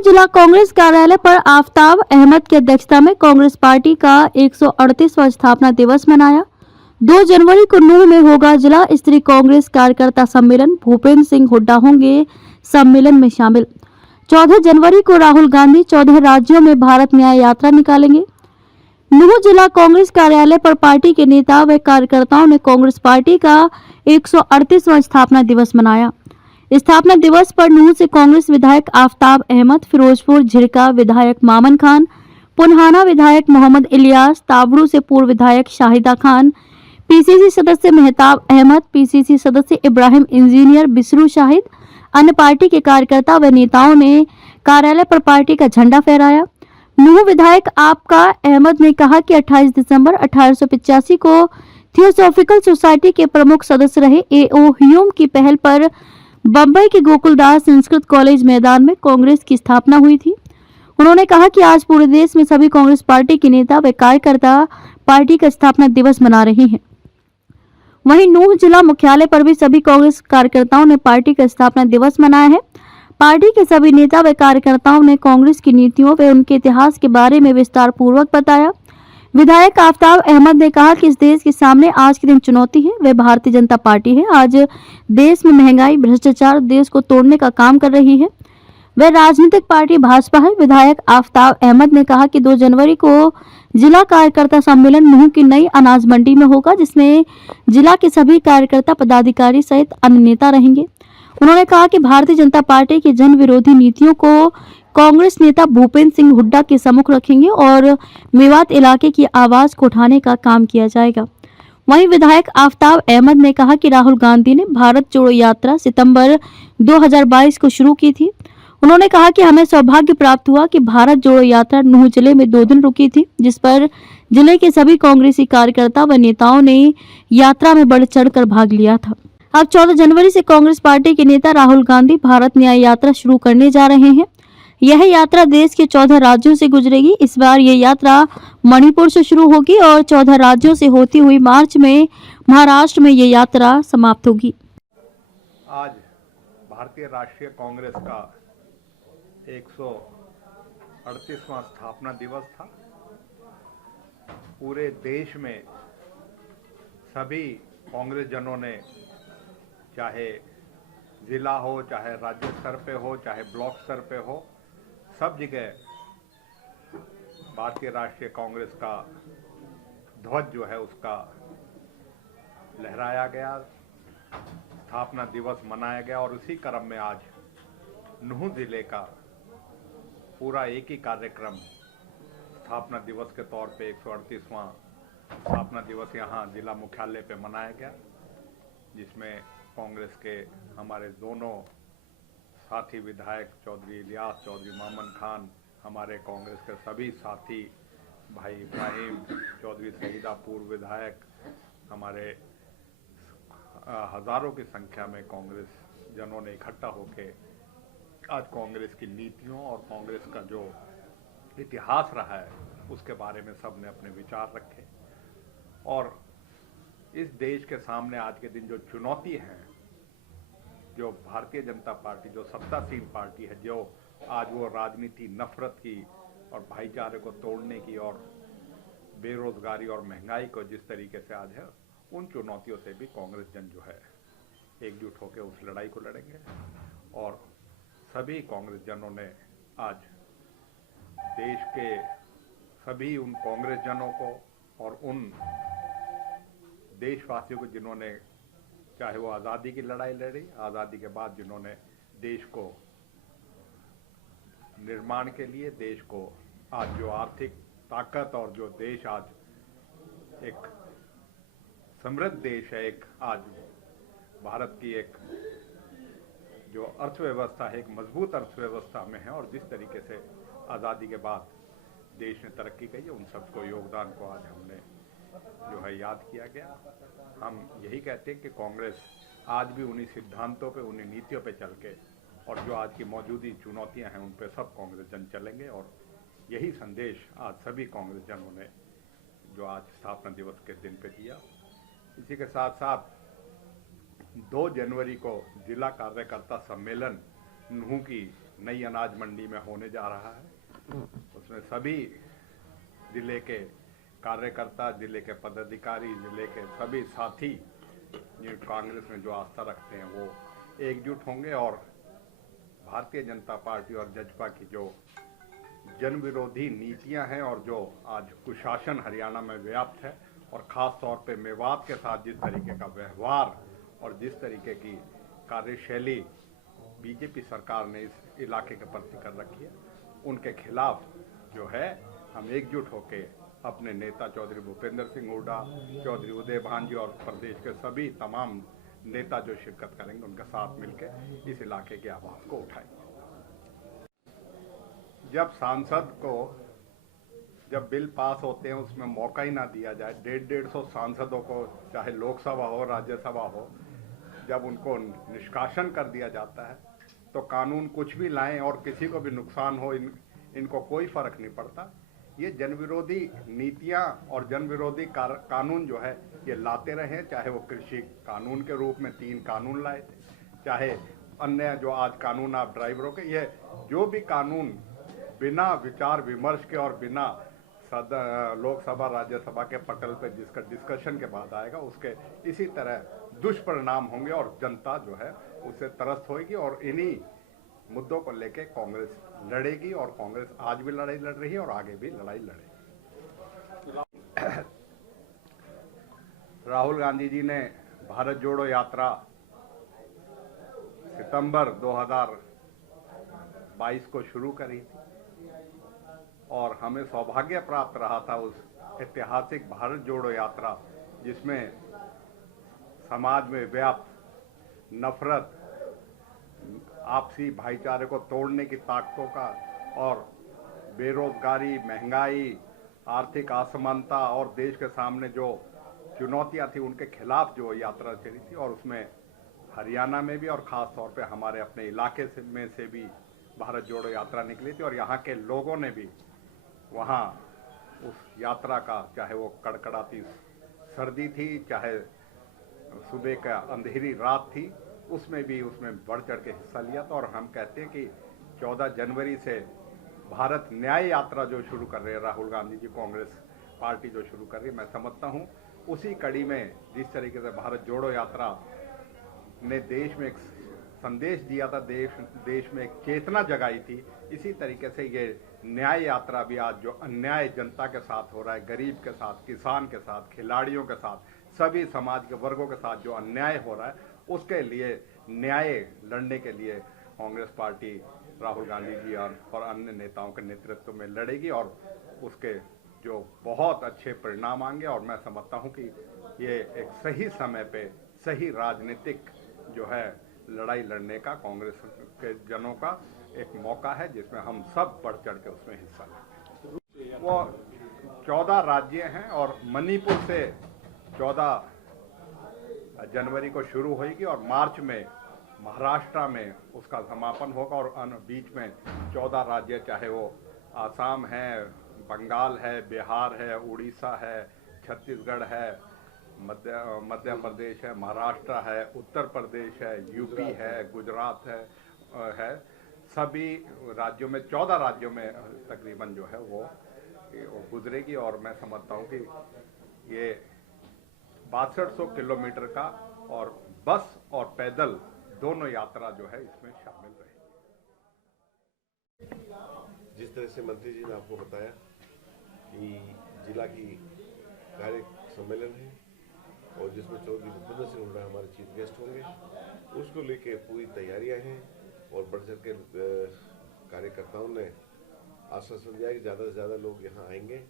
जिला कांग्रेस कार्यालय पर आफ्ताब अहमद की अध्यक्षता में कांग्रेस पार्टी का 138वां स्थापना दिवस मनाया। 2 जनवरी को नूंह में होगा जिला स्तरीय कांग्रेस कार्यकर्ता सम्मेलन। भूपेंद्र सिंह हुड्डा होंगे सम्मेलन में शामिल। 14 जनवरी को राहुल गांधी 14 राज्यों में भारत न्याय यात्रा निकालेंगे। नूंह जिला कांग्रेस कार्यालय पर पार्टी के नेता व कार्यकर्ताओं ने कांग्रेस पार्टी का 138वां स्थापना दिवस मनाया। स्थापना दिवस पर नूंह से कांग्रेस विधायक आफ्ताब अहमद, फिरोजपुर झिरका विधायक मामन खान, पुन्हाना विधायक मोहम्मद इलियास, ताबड़ू से पूर्व विधायक शाहिदा खान, पीसीसी सदस्य मेहताब अहमद, पीसीसी सदस्य इब्राहिम इंजीनियर बिसरू शाहिद, अन्य पार्टी के कार्यकर्ता व नेताओं ने कार्यालय पर पार्टी का झंडा फहराया। नूंह विधायक आपका अहमद ने कहा कि 28 दिसंबर 1885 को थियोसॉफिकल सोसाइटी के प्रमुख सदस्य रहे ए.ओ. ह्यूम की पहल पर बम्बई के गोकुलदास संस्कृत कॉलेज मैदान में कांग्रेस की स्थापना हुई थी। उन्होंने कहा कि आज पूरे देश में सभी कांग्रेस पार्टी के नेता व कार्यकर्ता पार्टी का स्थापना दिवस मना रहे हैं। वहीं नूंह जिला मुख्यालय पर भी सभी कांग्रेस कार्यकर्ताओं ने पार्टी का स्थापना दिवस मनाया है। पार्टी के सभी नेता व कार्यकर्ताओं ने कांग्रेस की नीतियों व उनके इतिहास के बारे में विस्तार पूर्वक बताया। विधायक आफ्ताब अहमद ने कहा कि इस देश के सामने आज के दिन चुनौती है वह भारतीय जनता पार्टी है। आज देश में महंगाई, भ्रष्टाचार देश को तोड़ने का काम कर रही है। वह राजनीतिक पार्टी भाजपा है। विधायक आफ्ताब अहमद ने कहा कि 2 जनवरी को जिला कार्यकर्ता सम्मेलन नूंह की नई अनाज मंडी में होगा, जिसमें जिला के सभी कार्यकर्ता पदाधिकारी सहित अन्य नेता रहेंगे। उन्होंने कहा कि भारतीय जनता पार्टी की जन विरोधी नीतियों को कांग्रेस नेता भूपेंद्र सिंह हुड्डा के सम्मुख रखेंगे और मेवात इलाके की आवाज को उठाने का काम किया जाएगा। वहीं विधायक आफ्ताब अहमद ने कहा कि राहुल गांधी ने भारत जोड़ो यात्रा सितंबर 2022 को शुरू की थी। उन्होंने कहा कि हमें सौभाग्य प्राप्त हुआ कि भारत जोड़ो यात्रा नूंह जिले में 2 दिन रुकी थी, जिस पर जिले के सभी कांग्रेसी कार्यकर्ता व नेताओं ने यात्रा में बढ़ चढ़कर भाग लिया था। अब 14 जनवरी से कांग्रेस पार्टी के नेता राहुल गांधी भारत न्याय यात्रा शुरू करने जा रहे हैं। यह यात्रा देश के 14 राज्यों से गुजरेगी। इस बार यह यात्रा मणिपुर से शुरू होगी और 14 राज्यों से होती हुई मार्च में महाराष्ट्र में यह यात्रा समाप्त होगी। आज भारतीय राष्ट्रीय कांग्रेस का 138वां स्थापना दिवस था। पूरे देश में सभी कांग्रेस जनों ने, चाहे जिला हो, चाहे राज्य स्तर पे हो, चाहे ब्लॉक स्तर पे हो, सब जगह भारतीय राष्ट्रीय कांग्रेस का ध्वज जो है उसका लहराया गया, स्थापना दिवस मनाया गया। और उसी क्रम में आज नूंह जिले का पूरा एक ही कार्यक्रम स्थापना दिवस के तौर पे 138वां स्थापना दिवस यहाँ जिला मुख्यालय पे मनाया गया, जिसमें कांग्रेस के हमारे दोनों साथी विधायक चौधरी इलियास, चौधरी मामन खान, हमारे कांग्रेस के सभी साथी भाई इब्राहिम चौधरी शहीदा पूर्व विधायक, हमारे हजारों की संख्या में कांग्रेस जनों ने इकट्ठा होकर आज कांग्रेस की नीतियों और कांग्रेस का जो इतिहास रहा है उसके बारे में सब ने अपने विचार रखे। और इस देश के सामने आज के दिन जो चुनौती है, जो भारतीय जनता पार्टी जो सत्तासीन पार्टी है, जो आज वो राजनीति नफरत की और भाईचारे को तोड़ने की और बेरोजगारी और महंगाई को जिस तरीके से आज है, उन चुनौतियों से भी कांग्रेस जन जो है एकजुट होकर उस लड़ाई को लड़ेंगे। और सभी कांग्रेस जनों ने आज देश के सभी उन कांग्रेस जनों को और उन देशवासियों को जिन्होंने, चाहे वो आज़ादी की लड़ाई लड़ी, आज़ादी के बाद जिन्होंने देश को निर्माण के लिए, देश को आज जो आर्थिक ताकत और जो देश आज एक समृद्ध देश है, एक आज भारत की एक जो अर्थव्यवस्था है, एक मजबूत अर्थव्यवस्था में है, और जिस तरीके से आज़ादी के बाद देश ने तरक्की की है, उन सबको योगदान को आज हमने जो है याद किया गया। हम यही कहते हैं कि कांग्रेस आज भी उन्हीं सिद्धांतों पे, उन्हीं नीतियों पे चल के, और जो आज की मौजूदी चुनौतियां हैं उन पे सब कांग्रेस जन चलेंगे। और यही संदेश आज सभी कांग्रेस जनों ने जो आज स्थापना दिवस के दिन पे दिया। इसी के साथ साथ 2 जनवरी को जिला कार्यकर्ता सम्मेलन नूंह की नई अनाज मंडी में होने जा रहा है। उसमें सभी जिले के कार्यकर्ता, जिले के पदाधिकारी, जिले के सभी साथी जो कांग्रेस में जो आस्था रखते हैं वो एकजुट होंगे और भारतीय जनता पार्टी और जजपा की जो जन विरोधी नीतियां हैं और जो आज कुशासन हरियाणा में व्याप्त है और ख़ास तौर पे मेवात के साथ जिस तरीके का व्यवहार और जिस तरीके की कार्यशैली बीजेपी सरकार ने इस इलाके के प्रति कर रखी है, उनके खिलाफ जो है हम एकजुट होकर अपने नेता चौधरी भूपेंद्र सिंह हुड्डा, चौधरी उदय भानजी और प्रदेश के सभी तमाम नेता जो शिरकत करेंगे उनके साथ मिलकर इस इलाके की आवाज़ को उठाएंगे। जब सांसद को जब बिल पास होते हैं उसमें मौका ही ना दिया जाए, 150 सांसदों को चाहे लोकसभा हो राज्यसभा हो, जब उनको निष्कासन कर दिया जाता है तो कानून कुछ भी लाएं और किसी को भी नुकसान हो इनको कोई फर्क नहीं पड़ता। ये जनविरोधी नीतियां और जनविरोधी कानून जो है ये लाते रहे, चाहे वो कृषि कानून के रूप में 3 कानून लाए थे, चाहे अन्य जो आज कानून आप ड्राइवरों के, ये जो भी कानून बिना विचार विमर्श के और बिना लोकसभा राज्यसभा के पटल पे जिसका डिस्कशन के बाद आएगा उसके इसी तरह दुष्परिणाम होंगे और जनता जो है उससे त्रस्त होगी और इन्हीं मुद्दों को लेके कांग्रेस लड़ेगी और कांग्रेस आज भी लड़ाई लड़ रही है और आगे भी लड़ाई लड़ेगी। राहुल गांधी जी ने भारत जोड़ो यात्रा सितंबर 2022 को शुरू करी थी और हमें सौभाग्य प्राप्त रहा था उस ऐतिहासिक भारत जोड़ो यात्रा जिसमें समाज में व्याप्त नफरत, आपसी भाईचारे को तोड़ने की ताकतों का और बेरोजगारी, महंगाई, आर्थिक असमानता और देश के सामने जो चुनौतियां थी उनके खिलाफ जो यात्रा चली थी और उसमें हरियाणा में भी और ख़ास तौर पे हमारे अपने इलाके में से भी भारत जोड़ो यात्रा निकली थी और यहाँ के लोगों ने भी वहाँ उस यात्रा का, चाहे वो कड़कड़ाती सर्दी थी, चाहे सुबह का अंधेरी रात थी, उसमें बढ़ चढ़ के हिस्सा लिया था। और हम कहते हैं कि 14 जनवरी से भारत न्याय यात्रा जो शुरू कर रहे हैं राहुल गांधी जी, कांग्रेस पार्टी जो शुरू कर रही है, मैं समझता हूँ उसी कड़ी में जिस तरीके से भारत जोड़ो यात्रा ने देश में एक संदेश दिया था, देश में एक चेतना जगाई थी, इसी तरीके से ये न्याय यात्रा भी आज जो अन्याय जनता के साथ हो रहा है, गरीब के साथ, किसान के साथ, खिलाड़ियों के साथ, सभी समाज के वर्गों के साथ जो अन्याय हो रहा है उसके लिए न्याय लड़ने के लिए कांग्रेस पार्टी राहुल गांधी जी और अन्य नेताओं के नेतृत्व में लड़ेगी और उसके जो बहुत अच्छे परिणाम आएंगे। और मैं समझता हूं कि ये एक सही समय पे सही राजनीतिक जो है लड़ाई लड़ने का कांग्रेस के जनों का एक मौका है जिसमें हम सब बढ़ चढ़ के उसमें हिस्सा लेंगे। वो 14 राज्य हैं और मणिपुर से 14 जनवरी को शुरू होगी और मार्च में महाराष्ट्र में उसका समापन होगा और बीच में 14 राज्य, चाहे वो आसाम है, बंगाल है, बिहार है, उड़ीसा है, छत्तीसगढ़ है, मध्य प्रदेश है, महाराष्ट्र है, उत्तर प्रदेश है, यूपी है, गुजरात है, सभी राज्यों में 14 राज्यों में तकरीबन जो है वो गुजरेगी। और मैं समझता हूँ कि ये 6200 किलोमीटर का और बस और पैदल दोनों यात्रा जो है इसमें शामिल रहेगी। जिस तरह से मंत्री जी ने आपको बताया कि जिला की कार्य सम्मेलन है और जिसमें चौधरी भूपेंद्र सिंह हुड्डा हमारे चीफ गेस्ट होंगे, उसको लेके पूरी तैयारियां हैं और बढ़ चढ़ के कार्यकर्ताओं ने आश्वासन दिया कि ज़्यादा से ज़्यादा लोग यहाँ आएंगे।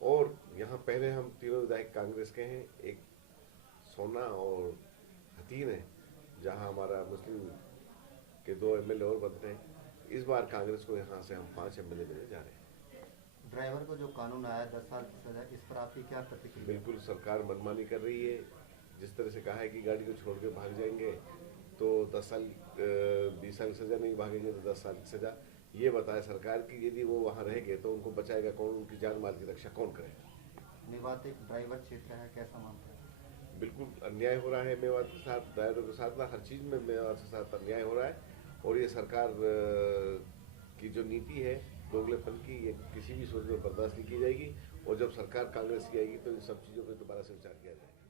और यहाँ पहले हम तीनों विधायक कांग्रेस के हैं, एक सोना और हतीन है जहाँ हमारा मुस्लिम के 2 एमएलए और बनते हैं। इस बार कांग्रेस को यहाँ से हम 5 एमएलए देने जा रहे हैं। ड्राइवर को जो कानून आया 10 साल की सजा, इस पर आपकी क्या प्रतिक्रिया? बिल्कुल सरकार मनमानी कर रही है। जिस तरह से कहा है कि गाड़ी को छोड़ के भाग जाएंगे तो 10 साल 20 साल की सजा, नहीं भागेंगे तो 10 साल की सजा। ये बताए सरकार की यदि वो वहाँ रहेंगे तो उनको बचाएगा कौन, उनकी जान माल की रक्षा कौन करेगा? मेवात एक ड्राइवर क्षेत्र है, कैसा मानते हैं? बिल्कुल अन्याय हो रहा है मेवात के साथ, ड्राइवर के साथ ना, हर चीज़ में मेवात के साथ अन्याय हो रहा है और ये सरकार की जो नीति है दोगलेपन की, ये किसी भी सूरत में बर्दाश्त नहीं की जाएगी। और जब सरकार कांग्रेस की आएगी तो इन सब चीज़ों पर दोबारा से विचार किया जाएगा।